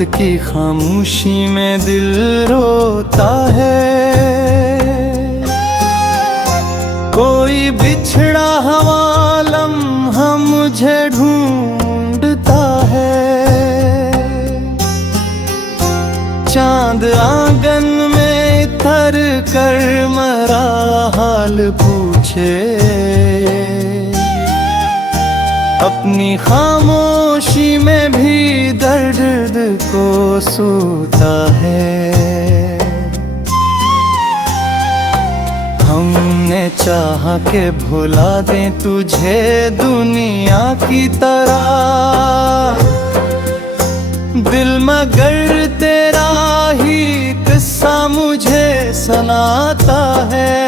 रात की खामोशी में दिल रोता है। कोई बिछड़ा हुआ लम्हा मुझे ढूंढता है। चांद आंगन में तर कर मरा हाल पूछे। अपनी खामोशी में भी दर्द को सूता है। हमने चाहा के भुला दें तुझे दुनिया की तरह, दिल मगर तेरा ही किस्सा मुझे सुनाता है।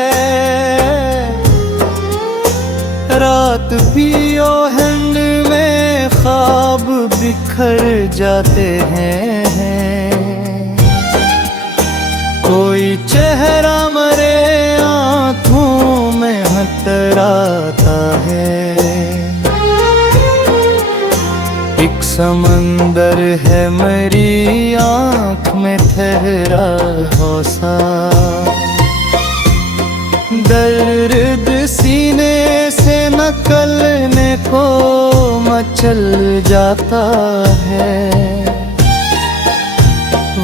रात भी ओहंड में ख्वाब बिखर जाते हैं। कोई चेहरा मरे आँखों में हतराता है। एक समंदर है मेरी आँख में ठहरा हौसा। दर्द सीने से निकलने को मचल जाता है।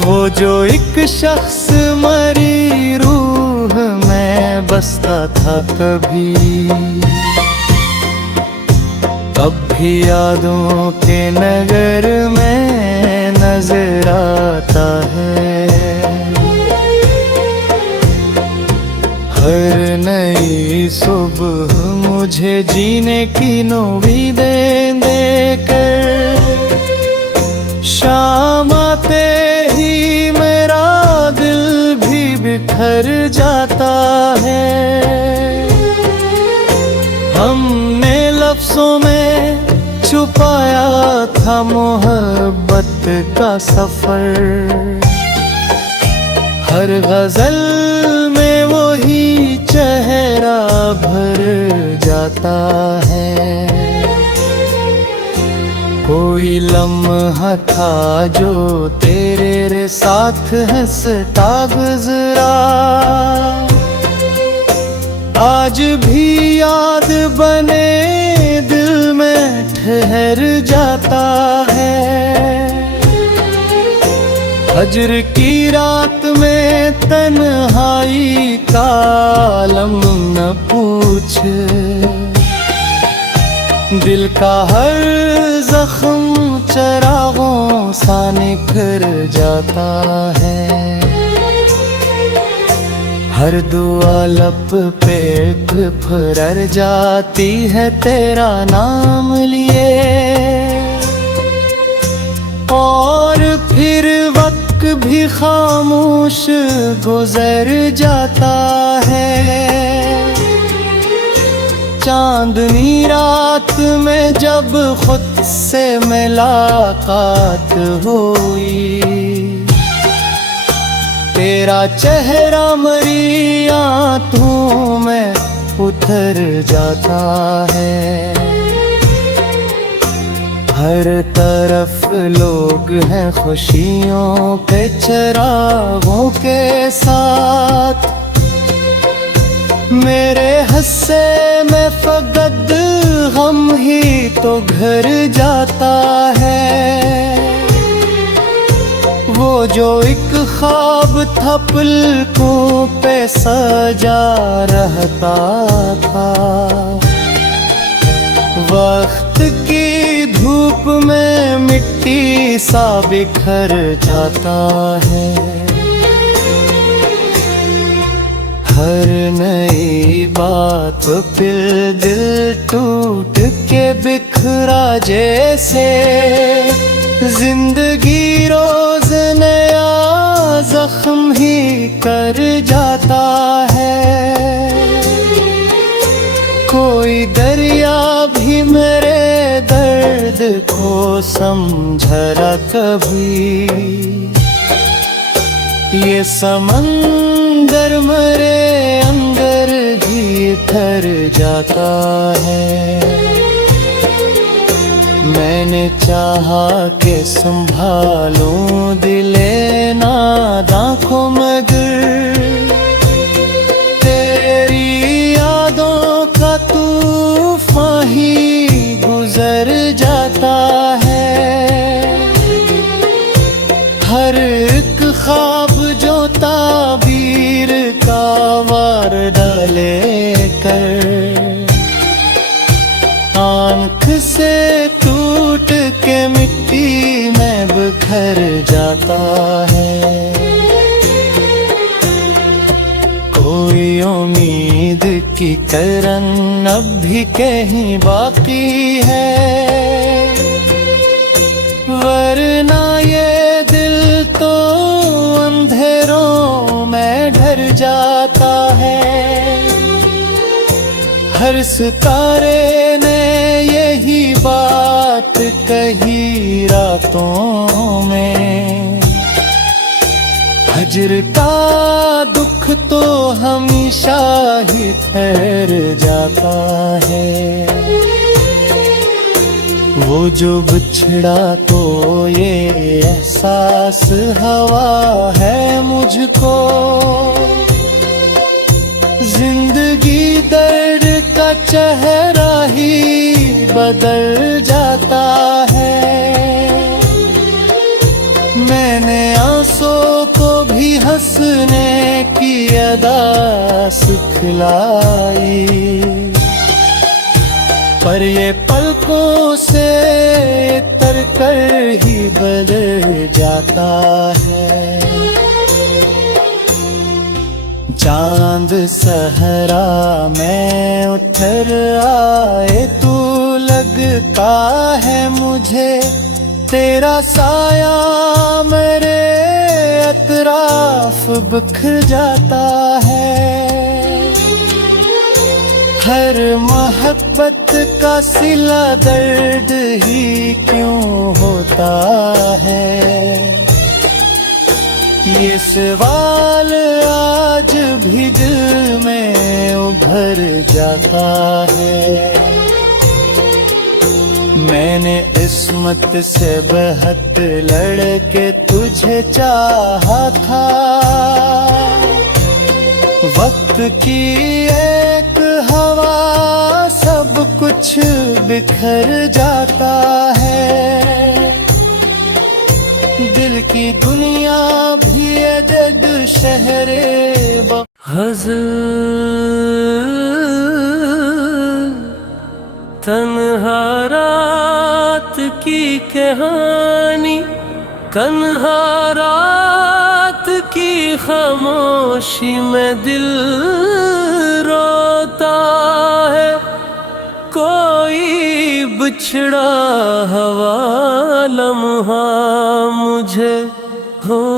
वो जो एक शख्स मरी रूह में बसता था कभी, अब भी यादों के नगर में नजर आता है। हर नई सुबह मुझे जीने की उम्मीदें देकर, शाम आते ही मेरा दिल भी बिखर जाता है। हमने लफ्ज़ों में छुपाया था मोहब्बत का सफर। हर गजल में वही चेहरा भर जाता है। कोई लम्हा था जो तेरे साथ हंसता गुजरा, आज भी याद बने दिल में ठहर जाता है। फज्र की रात में तन्हाई का आलम न पूछ, दिल का हर जख्म चरागों सा निखर जाता है। हर दुआ लब पे फुरर जाती है तेरा नाम लिए, और फिर वक्त भी खामोश गुजर जाता है। चांदनी रात में जब खुद से मुलाकात हुई, तेरा चेहरा मरी आँखों में उतर जाता है। हर तरफ लोग हैं खुशियों के चिरागों के साथ, मेरे हस्से में फकत गम ही तो घर जाता है। वो जो एक ख्वाब था पलकों पे सजा रहता था, वक्त की धूप में मिट्टी सा बिखर जाता है। हर नई बात पे दिल टूट के बिखरा जैसे, जिंदगी रोज नया जख्म ही कर जाता है। कोई दरिया भी मेरे दर्द को समझा कभी, ये समंदर मेरे अंदर ही ठहर जाता है। मैंने चाहा के संभालूं दिले नादां को, मगर तेरी यादों का तूफान ही गुजर जाता है। हर एक ख्वाब जो ताबीर का वार डाले कर, आंख से टूट के मिट्टी में बिखर जाता है। कोई उम्मीद की किरण अब भी कहीं बाकी है, वरना ये दिल तो अंधेरों में ढर जाता है। हर सितारे ने यही बात कही रातों में, हिज्र का दुख तो हमेशा ही ठहर जाता है। वो जो बिछड़ा तो ये एहसास हवा है मुझको, जिंदगी दर्द का चेहरा ही बदल जाता है। मैंने आंसू को भी हंसने की अदा सिखलाई, पर ये पलकों से तर कर ही बदल जाता है। चांद सहरा में उतर आए तू, लगता है मुझे तेरा साया मेरे अतराफ बिखर जाता है। हर मोहब्बत का सिला दर्द ही क्यों होता है, ये सवाल आज भी दिल में उभर जाता है। मैंने इस्मत से बेहद लड़के तुझे चाहा था, वक्त की एक हवा सब कुछ बिखर जाता है। दिल की दुनिया भी जग शहरे तन्हा रात की कहानी, तन्हा रात की खामोशी में दिल रोता है। कोई बिछड़ा हवा लम्हा मुझे भूलता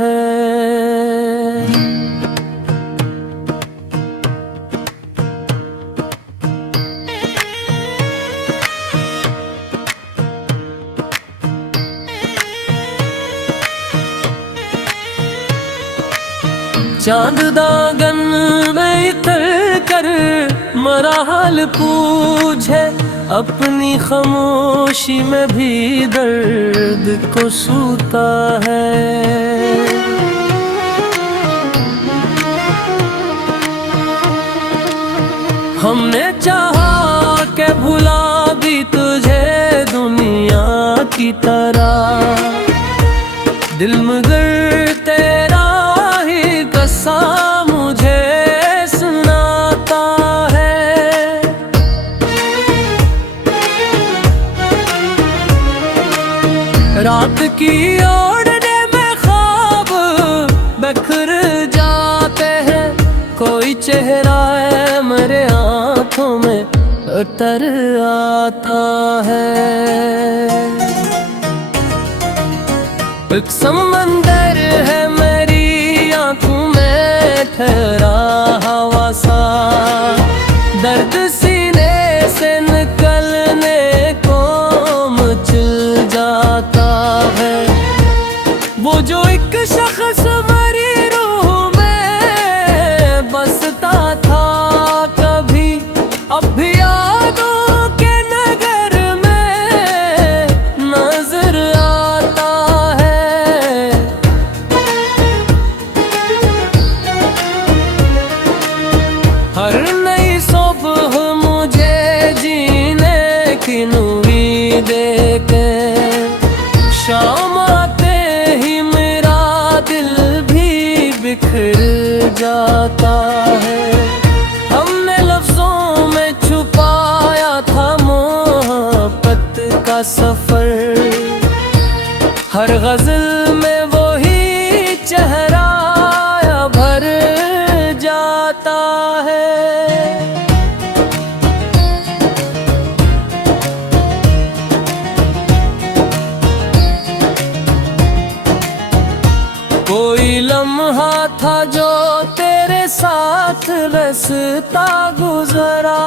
है। चांद दागन में उतर कर मराहल पूछे, अपनी खामोशी में भी दर्द को सूता है। हमने चाहा के भुला भी तुझे दुनिया की तरह, दिल मगर तेरा ही कसा मुझे सुनाता है। रात की ओढ़ने में ख्वाब बिखर जाते हैं, कोई चेहरा है मेरे आँखों में उतर आता है। एक समंदर है मेरी आंखों में ठहरा हवा सा, दर्द सीने से निकलने को मचल जाता है। वो जो एक शख्स मेरी रूह में बसता था कभी, अब भी जाता है। हमने लफ्जों में छुपाया था मोहब्बत का सफर, हर गजल में वही चेहरा भर जाता है। कोई लम्हा था जो तेरे साथ रसता गुजरा,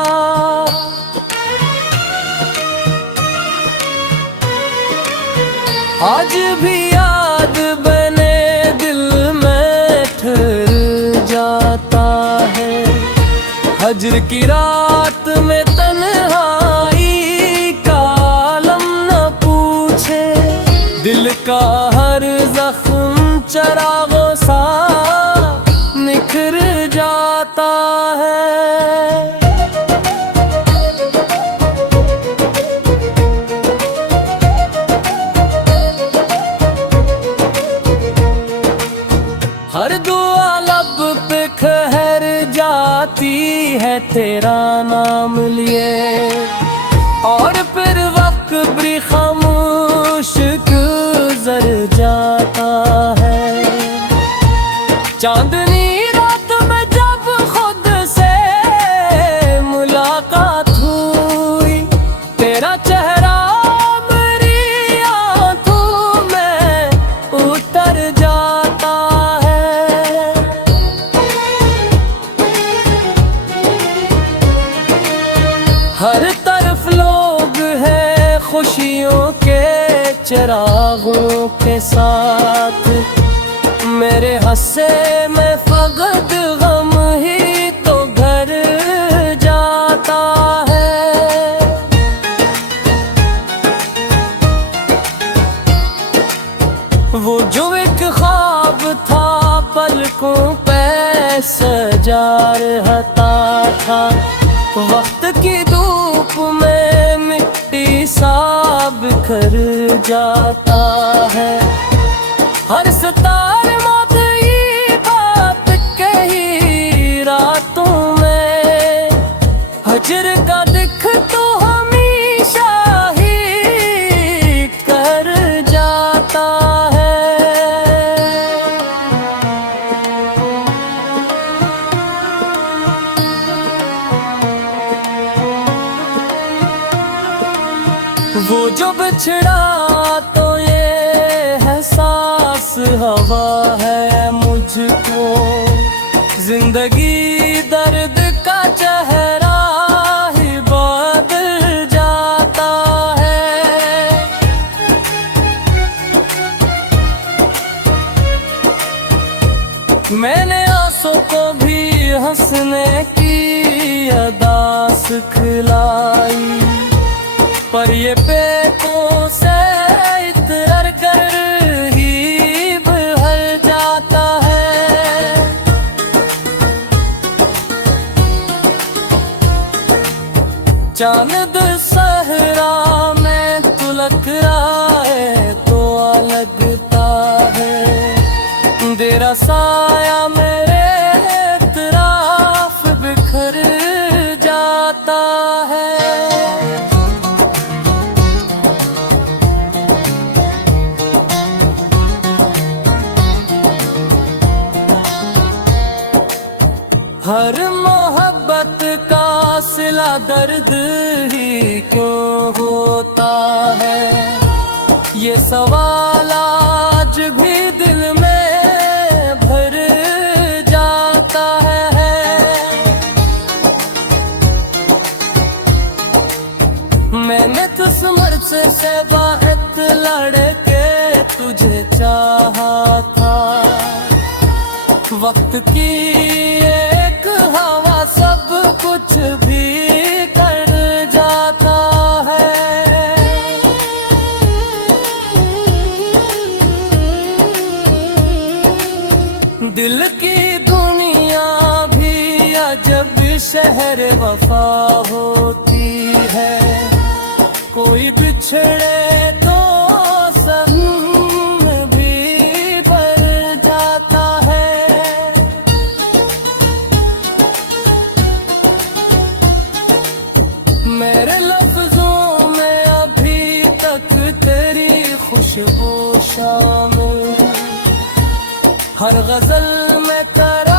आज भी याद बने दिल में ठहर जाता है। हज्र की रात में तन्हाई का आलम न पूछे, दिल का हर जख्म चरागों सा निखर जाता है। हर दुआ लब पे खहर जाती है तेरा नाम लिए, और फिर वक्त भी खामोश गुजर जाता है। चांदनी रात में जब खुद से मुलाकात हुई, तेरा चेहरा मेरी आंखों में उतर जाता है। हर तरफ लोग हैं खुशियों के चिरागों के साथ, मेरे हंसे में फकत गम ही तो घर जाता है। वो जो एक ख्वाब था पलकों पे सजा रहता था, वक्त की धूप में मिट्टी सा बिखर जाता है। हर सितारे मौत ही बात कही रातों में, हजर का दिख तो हमेशा ही कर जाता है। वो जो बिछड़ा तो ये एहसास हवा है मुझको, जिंदगी दर्द का चेहरा ही बदल जाता है। मैंने आंसू को भी हंसने की अदा सिखलाई, पर ये पेटों से इतर कर ही भर जाता है। चांद सहरा में तुलक रहा है तो लगता है, तेरा साया मेरे तरफ बिखर जाता है। हर मोहब्बत का सिला दर्द ही क्यों होता है, ये सवाल आज भी दिल में भर जाता है। मैंने किस्मत से बात लड़के तुझे चाहा था, वक्त की एक हवा सब कुछ भी कर जाता है। दिल की दुनिया भी अजब शहर वफा होती है, कोई बिछड़े तो संग भी भर जाता है। हर गजल में कर